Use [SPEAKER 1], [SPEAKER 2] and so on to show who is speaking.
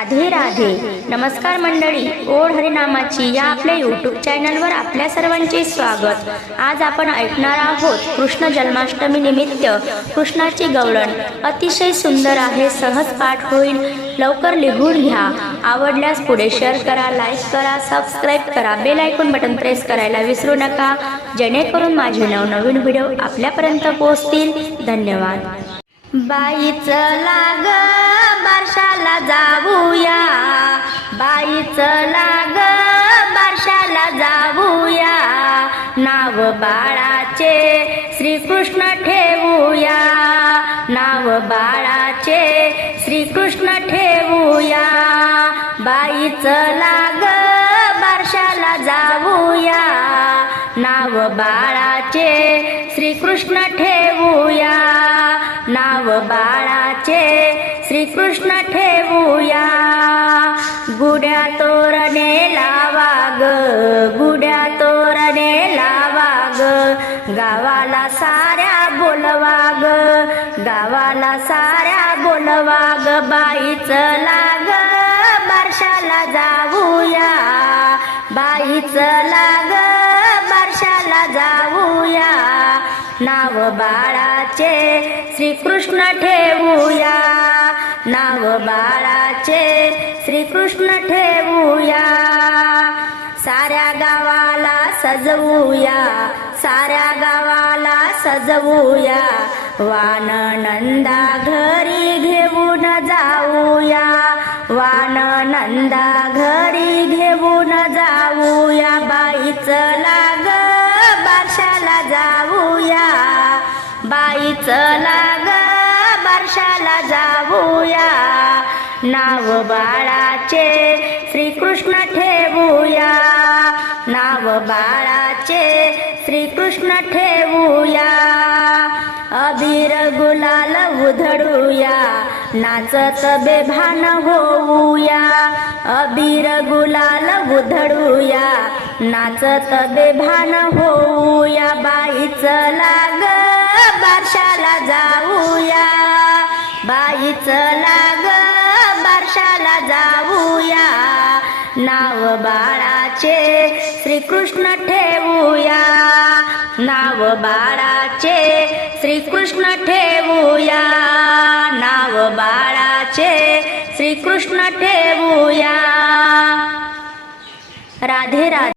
[SPEAKER 1] राधे राधे. नमस्कार मंडळी. ओढ हरिनामाची या आपल्या यूट्यूब चॅनलवर आपल्या सर्वांचे स्वागत. आज आपण ऐकणार आहोत कृष्ण जन्माष्टमी निमित्त कृष्णाची गवळण. अतिशय सुंदर आहे सहज पाठ होईल. लवकर लिहून घ्या. आवडल्यास पुढे शेअर करा लाईक करा सबस्क्राईब करा. बेल आयकॉन बटन प्रेस करायला विसरू नका. जेणेकरून माझे नवनवीन व्हिडिओ आपल्यापर्यंत पोहोचतील. धन्यवाद. बाईचं लाग बारशाला जाऊया. बाईचं लाग बारशाला जाऊया. नाव बाळाचे श्रीकृष्ण ठेवूया. नाव बाळाचे श्रीकृष्ण ठेवूया. बाईचं लाग बारशाला जाऊया. नाव बाळाचे श्रीकृष्ण ठेवूया. नाव बाळा श्रीकृष्ण ठेवूया. गुड्या तोरणे लावा ग गुड्या तोरणे लावा ग. गावाला साऱ्या बोलवा ग गावाला साऱ्या बोलवा ग. बाईचं लाग बारशाला जाऊया. बाईचं लाग बारशाला जाऊया. नाव बाळाचे श्रीकृष्ण ठेवूया. बाळाचे श्रीकृष्ण ठेवूया. साऱ्या गावाला सजवूया. साऱ्या गावाला सजवूया. वान नंदा घरी घेऊन जाऊया. वान नंदा घरी बारशाला जाऊया. नाव बाळाचे श्रीकृष्ण ठेवूया. नाव बाळाचे श्रीकृष्ण ठेवूया. अबीर गुलाल उधळूया. नाचत बेभान होऊया. अबीर गुलाल उधळूया. नाचत बेभान होऊया. बाईचं लाग बारशाला जाऊया. बाईचं लाग बारशाला जाऊया. नाव बाळाचे श्रीकृष्ण ठेवूया. नाव बाळाचे श्रीकृष्ण ठेवूया. नाव बाळाचे श्रीकृष्ण ठेवूया. राधे राधे.